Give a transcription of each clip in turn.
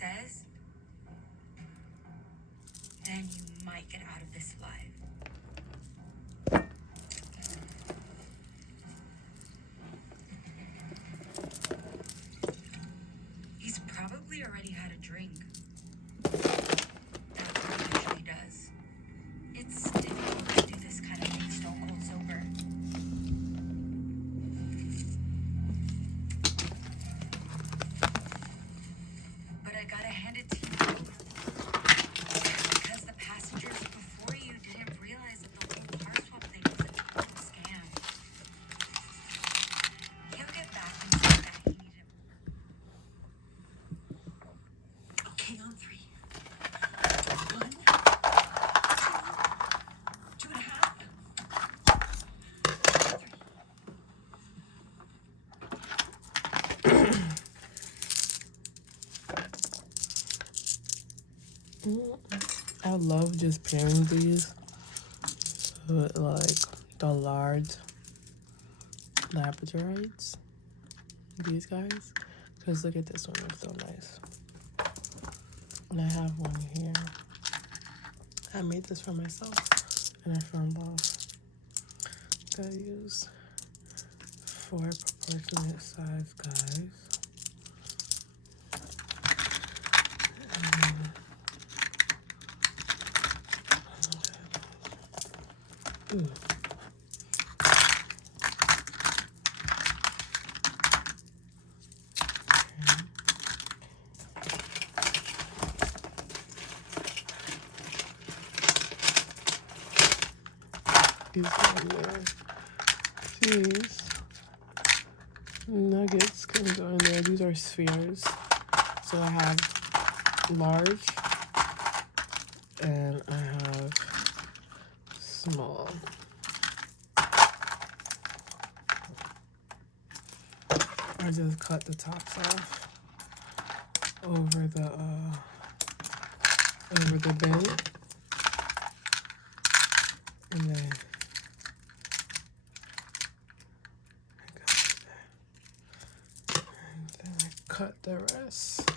says, then you might get out of this alive. He's probably already had a drink. That part usually does. It's difficult to do this kind of thing stone cold sober. But I gotta hand it to you both. Because the passengers before you didn't realize that the whole car swap thing was a total scam. He'll get back and say that he needed. Okay, on three. 1, 2, 2.5. 3. I love just pairing these with like the large labradorites. These guys. Because look at this one, it's so nice. And I have one here. I made this for myself. And I found love. I use 4 proportionate size guys. These nuggets can go in there. These are spheres. So I have large and I have small. I just cut the tops off over the bin, and then I cut the rest.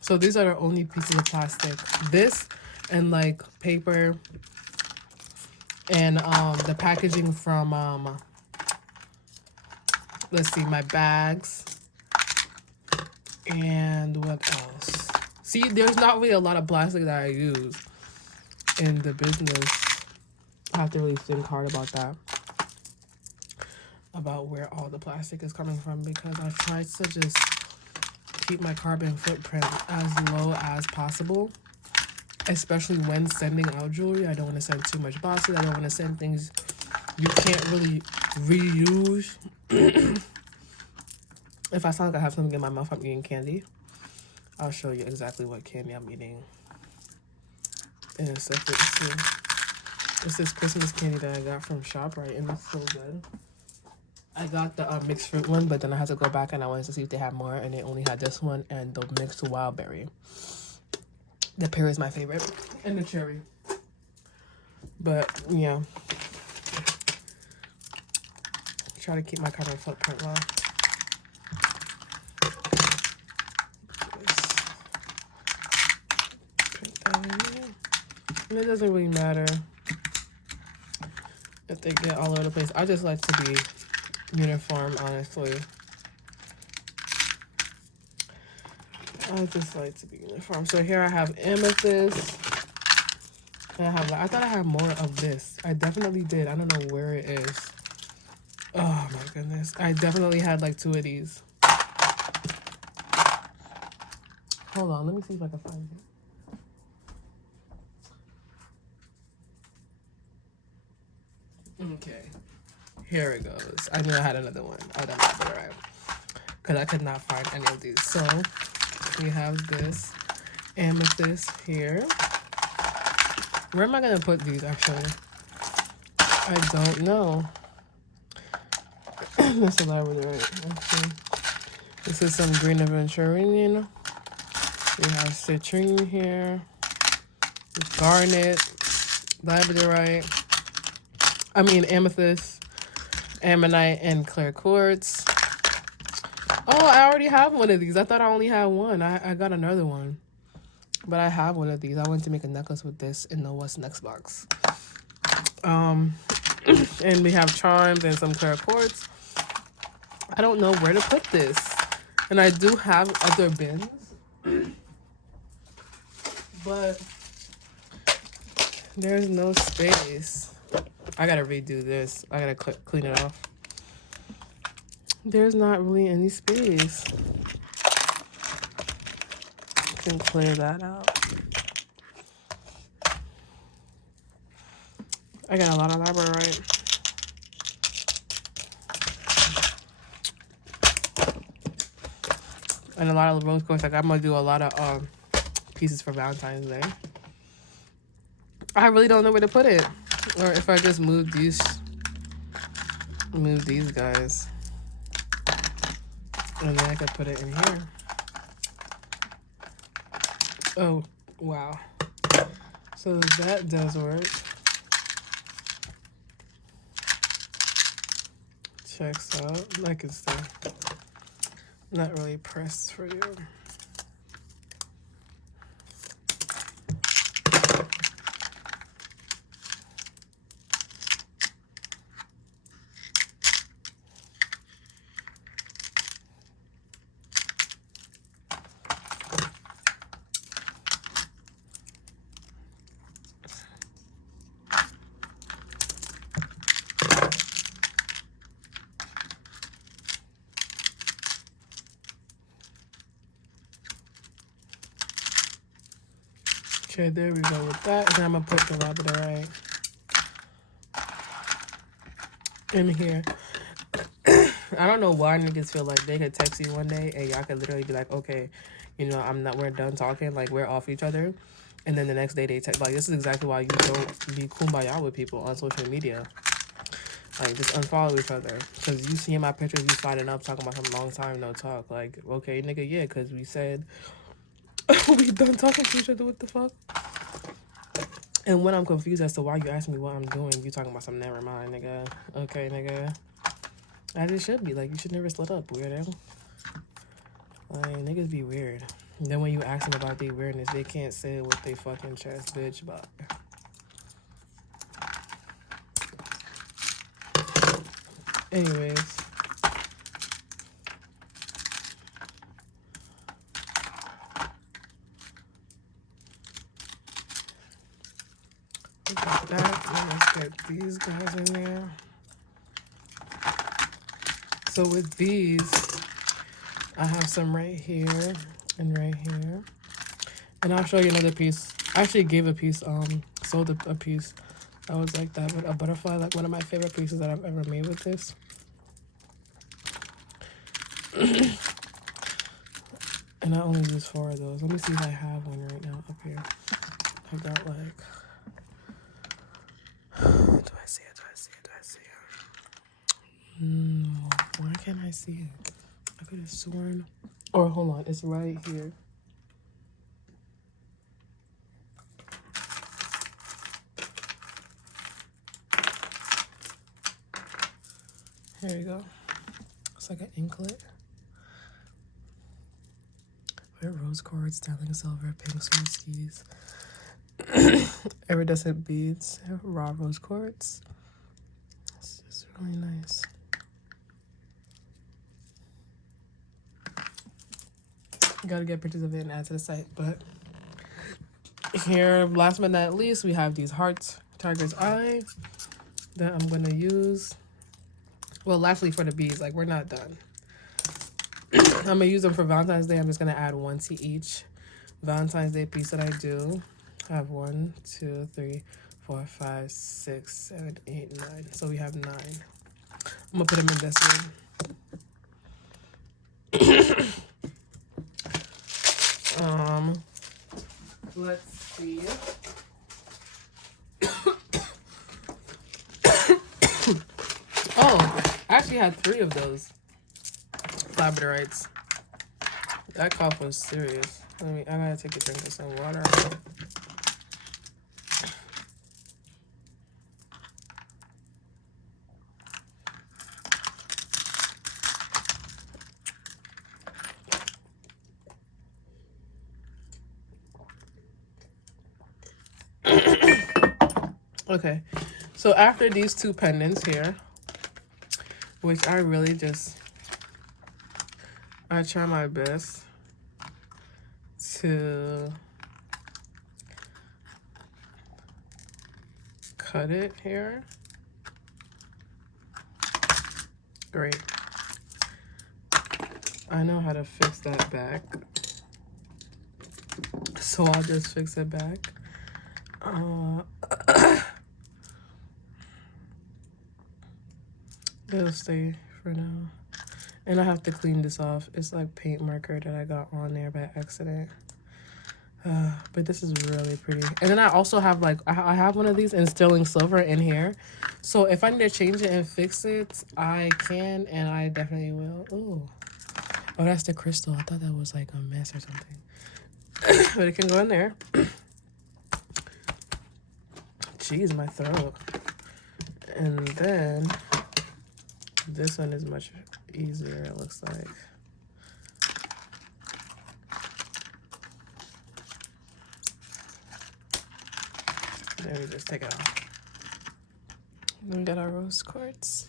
So these are the only pieces of plastic. This and like paper and the packaging from let's see, my bags. And what else? See, there's not really a lot of plastic that I use in the business. I have to really think hard about that. About where all the plastic is coming from, because I try to just keep my carbon footprint as low as possible. Especially when sending out jewelry. I don't want to send too much boxes. I don't want to send things you can't really reuse. If I sound like I have something in my mouth, I'm eating candy. I'll show you exactly what candy I'm eating in a second. So, it's this Christmas candy that I got from ShopRite, and it's so good. I got the mixed fruit one, but then I had to go back and I wanted to see if they had more, and they only had this one and the mixed wild berry. The pear is my favorite, and the cherry. But yeah, try to keep my carbon footprint low. And it doesn't really matter if they get all over the place. I just like to be uniform, honestly. I just like to be uniform. So here I have amethyst. And I thought I had more of this. I definitely did. I don't know where it is. Oh my goodness. I definitely had like 2 of these. Hold on, let me see if I can find it. Okay, here it goes. I knew I had another one. Oh, that might be right. Because I could not find any of these. So, we have this amethyst here. Where am I going to put these, actually? I don't know. That's a labradorite. Okay. This is some green aventurine. We have citrine here. Garnet. Labradorite. I mean amethyst, ammonite, and clear quartz. Oh, I already have one of these. I thought I only had one. I got another one. But I have one of these. I wanted to make a necklace with this in the What's Next box. And we have charms and some clear quartz. I don't know where to put this. And I do have other bins. But there's no space. I gotta redo this. I gotta clean it off. There's not really any space. I can clear that out. I got a lot of labradorite. And a lot of rose quartz. Like, I'm gonna do a lot of pieces for Valentine's Day. I really don't know where to put it. Or if I just move these guys. And then I could put it in here. Oh, wow. So that does work. Checks out. Like it's not really pressed for you. Okay, there we go with that. And then I'm gonna put the labradorite in here. I don't know why niggas feel like they could text you one day and y'all could literally be like, okay, you know, we're done talking, like we're off each other. And then the next day they text, like, this is exactly why you don't be kumbaya with people on social media. Like, just unfollow each other. Because you see my pictures, you sliding up, talking about some long time, no talk. Like, okay, nigga, yeah, because we said we done talking to each other, what the fuck? And when I'm confused as to why you ask me what I'm doing, you talking about some never mind, nigga. Okay, nigga. As it should be. Like, you should never split up, weirdo. Like, niggas be weird. And then when you ask them about their weirdness, they can't say it with their fucking chest, bitch. But anyways. We got that. Now let's get these guys in there. So with these, I have some right here and right here. And I'll show you another piece. I actually gave a piece, sold a piece that was like that, with a butterfly, like one of my favorite pieces that I've ever made with this. And I only use 4 of those. Let me see if I have one right now up here. I got like, do I see it? No, why can't I see it? I could have sworn. Or hold on, it's right here. Here you go. It's like an inklet. With rose quartz, sterling silver, pink Swarovskis, iridescent beads, raw rose quartz. It's just really nice. Gotta get pictures of it and add to the site. But here, last but not least, we have these hearts, tiger's eye, that I'm gonna use. Well, lastly, for the beads, like, we're not done. I'm gonna use them for Valentine's Day. I'm just gonna add 1 to each Valentine's Day piece that I do. I have 1, 2, 3, 4, 5, 6, 7, 8, 9. So we have 9. I'm gonna put them in this one. Let's see. Oh, I actually had 3 of those labradorites. That cough was serious. I gotta take a drink of some water. Okay, so after these two pendants here, which I really just, I try my best to cut it here. Great. I know how to fix that back, so I'll just fix it back. It'll stay for now. And I have to clean this off. It's like paint marker that I got on there by accident. But this is really pretty. And then I also have like, I have one of these in sterling silver in here. So if I need to change it and fix it, I can, and I definitely will. Ooh. Oh, that's the crystal. I thought that was like a mess or something. But it can go in there. Jeez, my throat. And then this one is much easier, it looks like. Then we just take it off. Then we got our rose quartz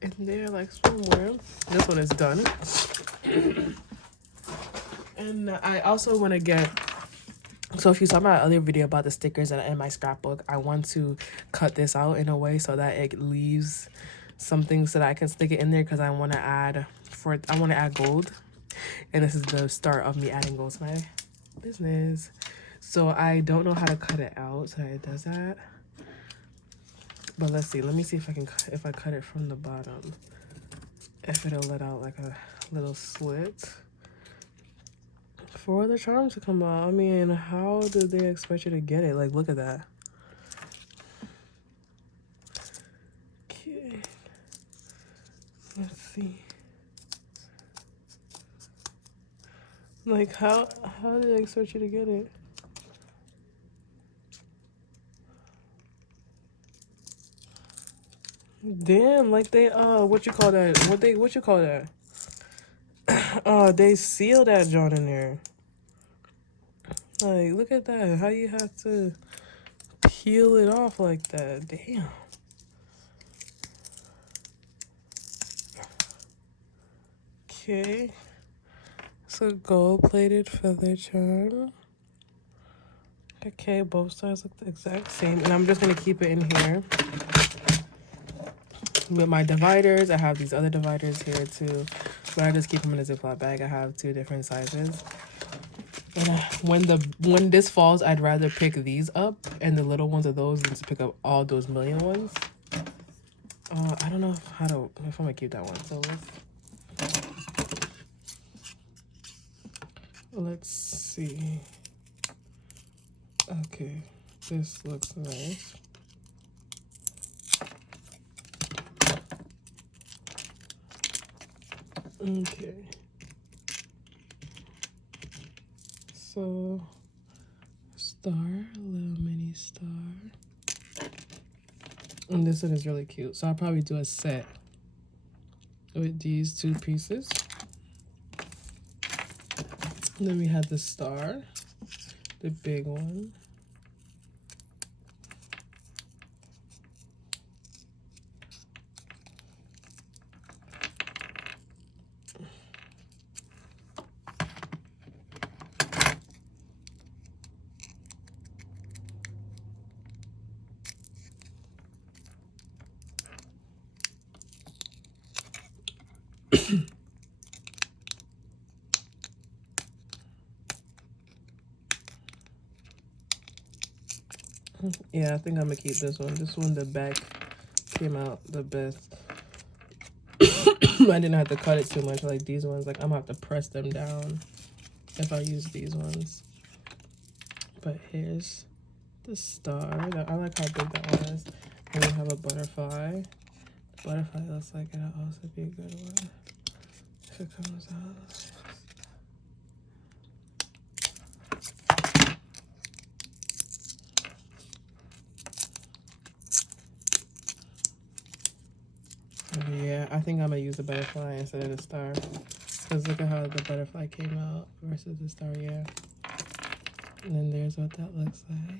in there like somewhere. This one is done. And I also want to get, so if you saw my other video about the stickers that are in my scrapbook, I want to cut this out in a way so that it leaves some things that I can stick it in there, because I want to add gold. And this is the start of me adding gold to my business. So I don't know how to cut it out so that it does that. But let's see. Let me see if I can, if I cut it from the bottom, if it'll let out like a little slit for the charm to come out. I mean, how did they expect you to get it? Like, look at that. Okay. Let's see. Like, how did they expect you to get it? Damn, like they what you call that? What you call that? They sealed that joint in there. Like, look at that. How you have to peel it off like that? Damn. Okay. So gold-plated feather charm. Okay, both sides look the exact same. And I'm just gonna keep it in here. With my dividers, I have these other dividers here too, but I just keep them in a Ziploc bag. I have 2 different sizes. And when this falls, I'd rather pick these up and the little ones of those than to pick up all those million ones. I don't know if I'm gonna keep that one. So let's see. Okay, this looks nice. Okay. So, star, little mini star. And this one is really cute. So I'll probably do a set with these 2 pieces. And then we have the star, the big one. Yeah, I think I'm gonna keep this one. This one, the back came out the best. I didn't have to cut it too much like these ones. Like, I'm gonna have to press them down if I use these ones. But here's the star. I like how big that one is. And we have a butterfly. Butterfly looks like it'll also be a good one if it comes out. Yeah, I think I'm gonna use the butterfly instead of the star. Because look at how the butterfly came out versus the star, yeah. And then there's what that looks like.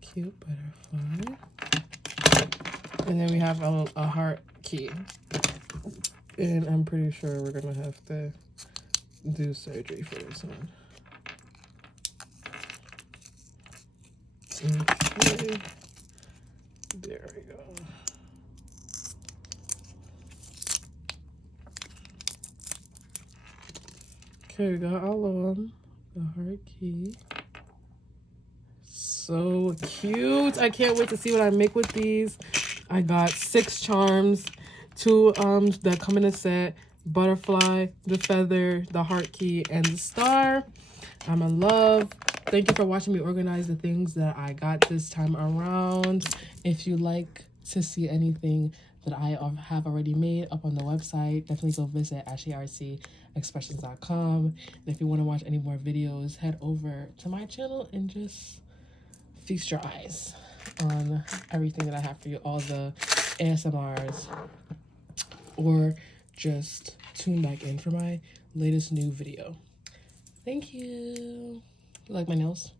Cute butterfly. And then we have a heart key. And I'm pretty sure we're gonna have to do surgery for this one. Okay. There we go. Okay, we got all of them. The heart key. So cute. I can't wait to see what I make with these. I got 6 charms, 2 that come in a set, butterfly, the feather, the heart key, and the star. I'm in love. Thank you for watching me organize the things that I got this time around. If you like to see anything that I have already made up on the website, definitely go visit ashleyartseexpressions.com. And if you want to watch any more videos, head over to my channel and just feast your eyes on everything that I have for you, all the ASMRs, or just tune back in for my latest new video. Thank you. You like my nails?